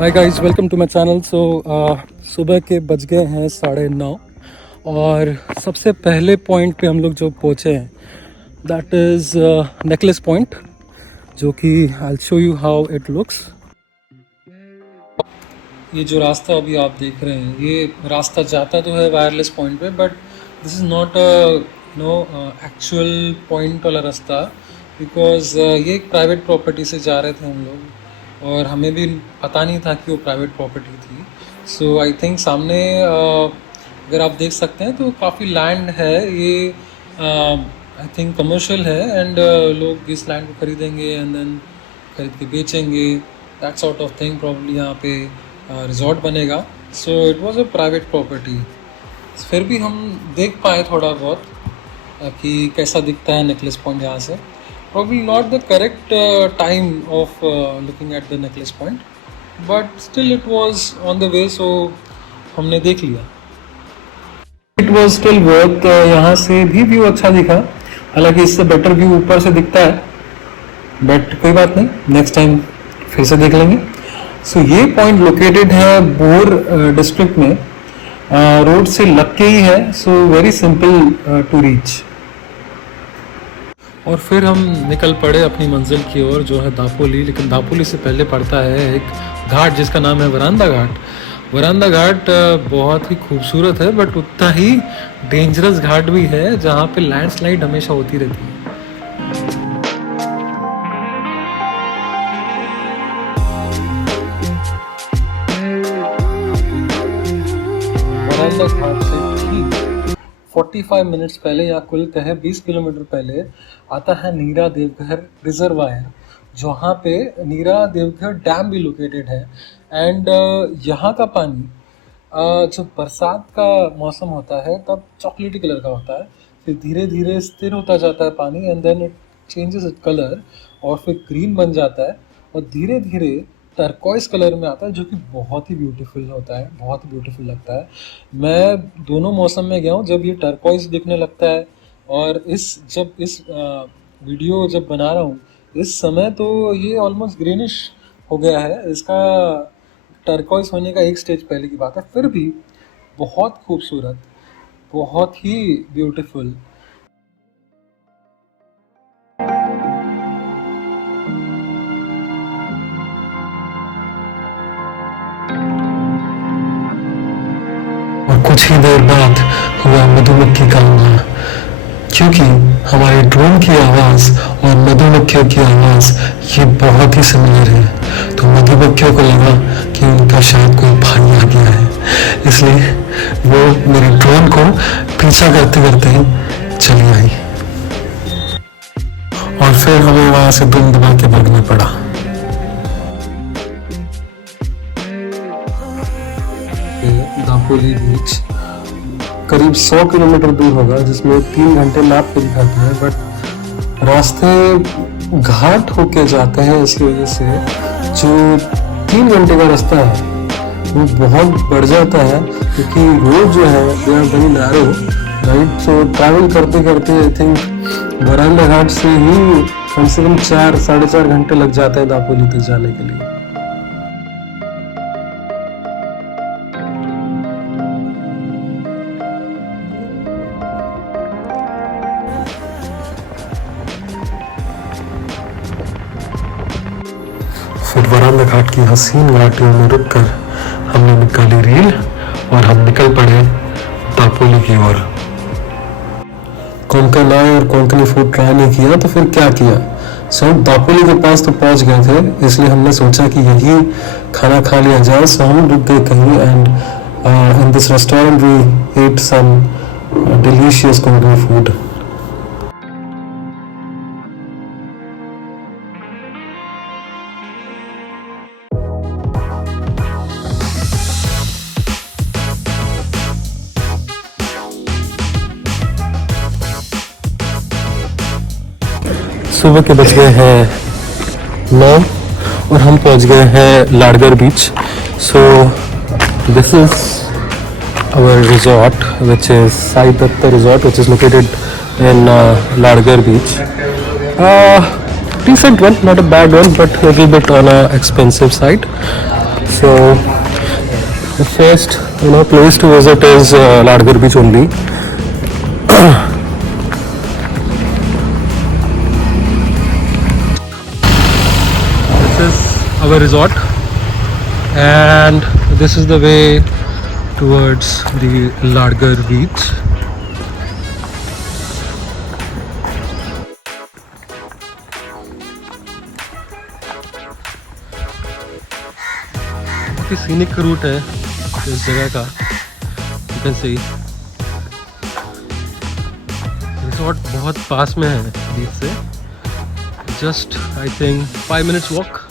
Hi guys, welcome to my channel. So सुबह के बज गए हैं 9:30 और सबसे पहले पॉइंट पे हम लोग जो पहुँचे हैं दैट इज़ नेकलेस पॉइंट, जो कि I will show you how it looks. ये जो रास्ता अभी आप देख रहे हैं, ये रास्ता जाता तो है वायरलेस पॉइंट पे, but this is not actual point वाला रास्ता, बिकॉज ये एक प्राइवेट प्रॉपर्टी से जा रहे थे हम लोग और हमें भी पता नहीं था कि वो प्राइवेट प्रॉपर्टी थी। सो आई थिंक सामने अगर आप देख सकते हैं तो काफ़ी लैंड है, ये आई थिंक कमर्शियल है एंड लोग इस लैंड को खरीदेंगे एंड देन खरीद के बेचेंगे, that sort of thing. Probably यहाँ पे रिजॉर्ट बनेगा। So it was a private property. फिर भी हम देख पाए थोड़ा बहुत कि कैसा दिखता है नेकलेस पॉइंट यहाँ से। Probably not the correct time of looking at the necklace point, but still it was on the way, so हमने देख लिया। It was still worth यहाँ से भी व्यू अच्छा दिखा, हालांकि इससे बेटर व्यू ऊपर से दिखता है, बट कोई बात नहीं, नेक्स्ट टाइम फिर से देख लेंगे। सो ये पॉइंट लोकेटेड है बोर डिस्ट्रिक्ट में, रोड से लग के ही है, so very simple to reach. और फिर हम निकल पड़े अपनी मंजिल की ओर, जो है दापोली। लेकिन दापोली से पहले पड़ता है एक घाट जिसका नाम है वरांदा घाट। वरांदा घाट बहुत ही खूबसूरत है, बट उतना ही डेंजरस घाट भी है, जहाँ पे लैंडस्लाइड हमेशा होती रहती है। वरांदा घाट से 45 मिनट्स पहले या कुल कहे 20 किलोमीटर पहले आता है नीरा देवघर रिजर्वायर, जहाँ पे नीरा देवघर डैम भी लोकेटेड है। एंड यहाँ का पानी जब बरसात का मौसम होता है तब चॉकलेटी कलर का होता है, फिर धीरे धीरे स्थिर होता जाता है पानी and then it changes it colour और फिर ग्रीन बन जाता है और धीरे धीरे टर्कोइस कलर में आता है, जो कि बहुत ही ब्यूटीफुल होता है, बहुत ही ब्यूटीफुल लगता है। मैं दोनों मौसम में गया हूँ, जब ये टर्कोइस दिखने लगता है और जब इस वीडियो जब बना रहा हूँ इस समय तो ये ऑलमोस्ट ग्रीनिश हो गया है। इसका टर्कोइस होने का एक स्टेज पहले की बात है, फिर भी बहुत खूबसूरत, बहुत ही ब्यूटीफुल। कुछ ही देर बाद हुआ मधुमक्खी का आना, क्योंकि हमारे ड्रोन की आवाज़ और मधुमक्खियों की आवाज़ ये बहुत ही सिमिलर है, तो मधुमक्खियों को लगा कि उनका शायद कोई भाई आ गया है, इसलिए वो मेरे ड्रोन को पीछा करते करते चली आई और फिर हमें वहाँ से दुम दबा के भागना पड़ा। दापोली बीच करीब 100 किलोमीटर दूर होगा, जिसमें 3 घंटे मैप पे दिखाता है, बट रास्ते घाट होके जाते हैं, इसकी वजह से जो 3 घंटे का रास्ता है वो बहुत बढ़ जाता है, क्योंकि रोड जो है they are very narrow, right. तो ट्रैवल करते करते आई थिंक वरांदा घाट से ही कम से कम 4-4.5 घंटे लग जाते हैं दापोली तक जाने के लिए। फिर वरांदा घाट की हसीन घाटियों में रुककर हमने निकाली रील और हम निकल पड़े दापोली की ओर। कोंकण आए और कोंकणी फूड ट्राई नहीं किया तो फिर क्या किया। सो दापोली के पास तो पहुंच गए थे, इसलिए हमने सोचा कि यही खाना खा लिया जाए। सो हम रुक गए कहीं and in this restaurant we ate some delicious Konkani food. सुबह के बज गए हैं 9 और हम पहुंच गए हैं Ladghar beach. So this is our resort which is Sai Datta resort which is located in Ladghar beach. Decent one, not a bad one, but a little bit on a expensive side. So the first place to visit is Ladgar Beach only. This is our resort and this is the way towards the Ladgar Beach. Scenic route है इस जगह का। You can see resort बहुत पास में है बीच से, just I think 5 minutes walk.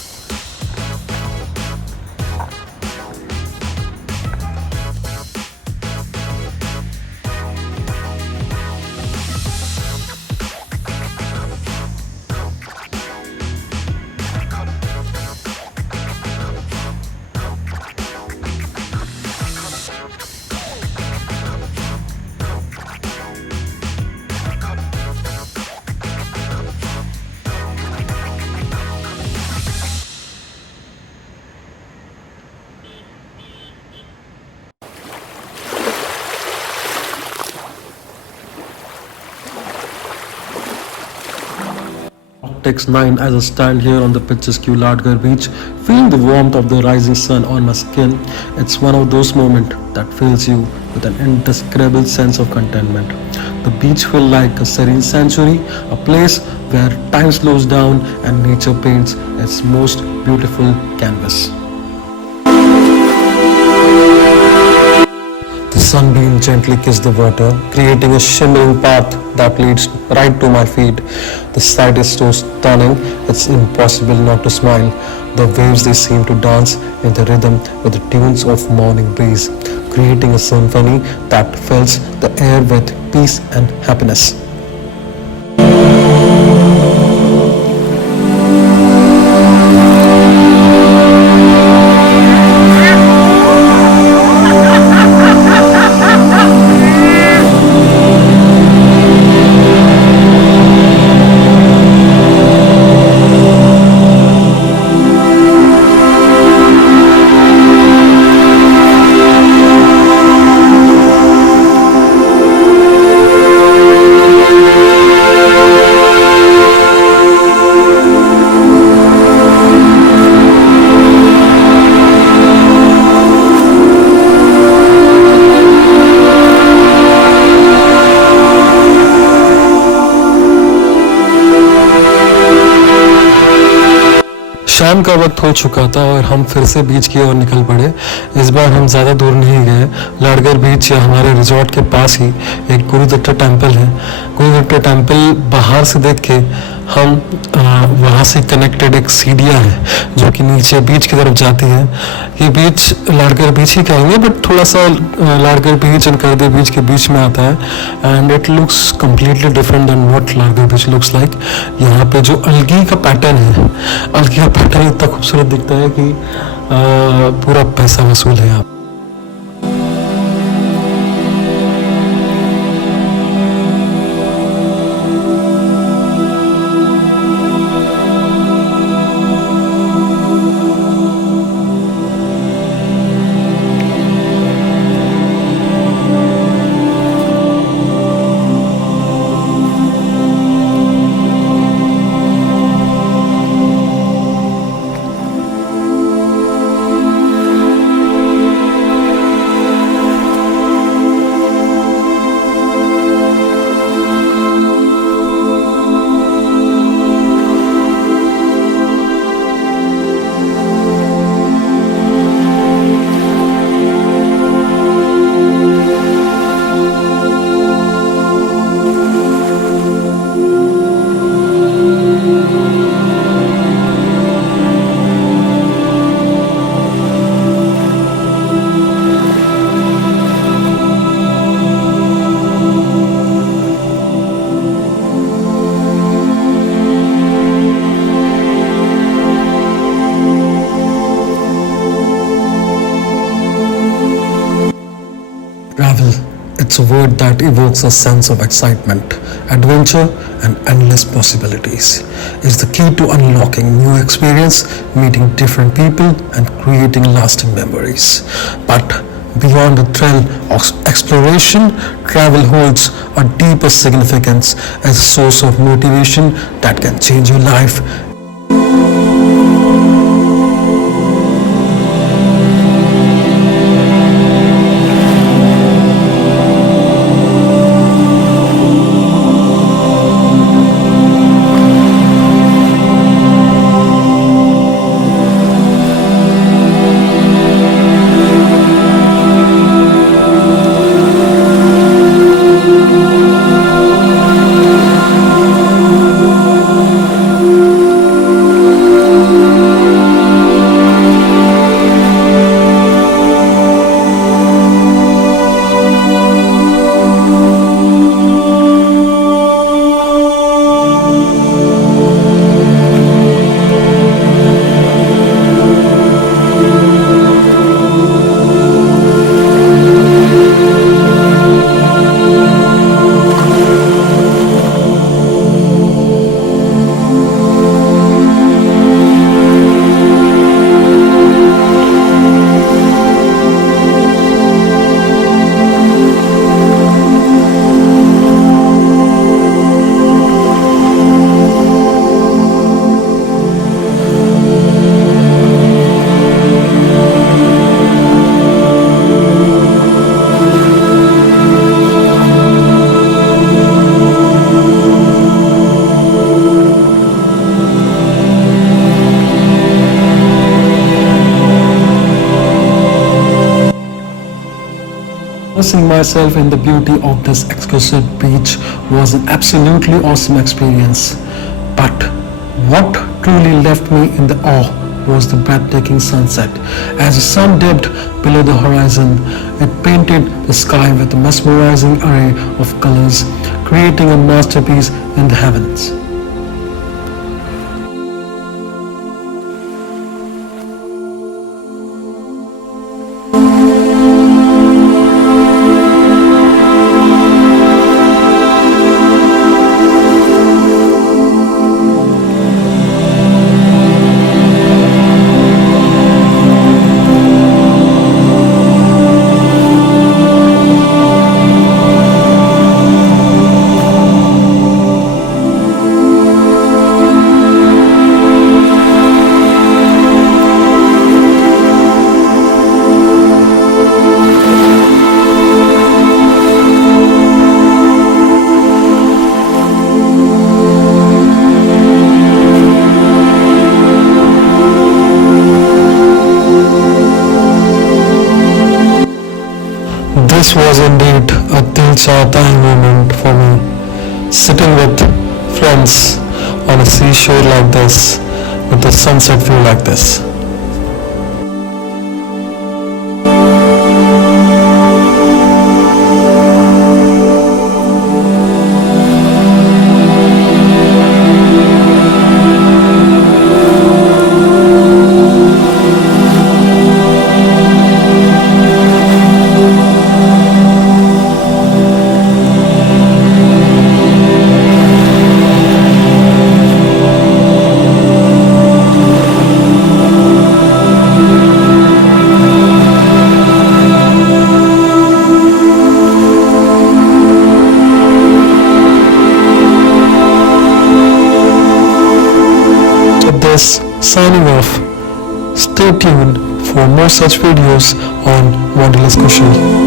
Takes 9 as I stand here on the picturesque Ladgar beach, feeling the warmth of the rising sun on my skin. It's one of those moments that fills you with an indescribable sense of contentment. The beach feels like a serene sanctuary, a place where time slows down and nature paints its most beautiful canvas. The sunbeam gently kissed the water, creating a shimmering path that leads right to my feet. The sight is so stunning, it's impossible not to smile. The waves, they seem to dance in the rhythm with the tunes of morning breeze, creating a symphony that fills the air with peace and happiness. शाम का वक्त हो चुका था और हम फिर से बीच की ओर निकल पड़े। इस बार हम ज़्यादा दूर नहीं गए। लाड़गढ़ बीच या हमारे रिजॉर्ट के पास ही एक गुरुदत्ता टेम्पल है। गुरुदत्ता टेम्पल बाहर से देख के हम वहाँ से कनेक्टेड एक सीढ़ियाँ है जो कि नीचे बीच की तरफ जाती है। ये बीच लाड़गढ़ बीच ही कहेंगे, बट थोड़ा सा लाड़गढ़ बीच एंड करदे बीच के बीच में आता है and it looks completely different then what Ladghar beach looks like. यहाँ पे जो अलगी का पैटर्न है, अलगी का पैटर्न इतना खूबसूरत दिखता है कि पूरा पैसा वसूल है यहाँ। climate that evokes a sense of excitement, adventure, and endless possibilities is the key to unlocking new experience, meeting different people, and creating lasting memories. But beyond the thrill of exploration, travel holds a deeper significance as a source of motivation that can change your life. Immersing myself in the beauty of this exquisite beach was an absolutely awesome experience. But what truly left me in the awe was the breathtaking sunset. As the sun dipped below the horizon, it painted the sky with a mesmerizing array of colors, creating a masterpiece in the heavens. This was indeed a Dil Chahta Hai moment for me. Sitting with friends on a seashore like this, with the sunset view like this. Signing off. Stay tuned for more such videos on Wanderlust Kushal.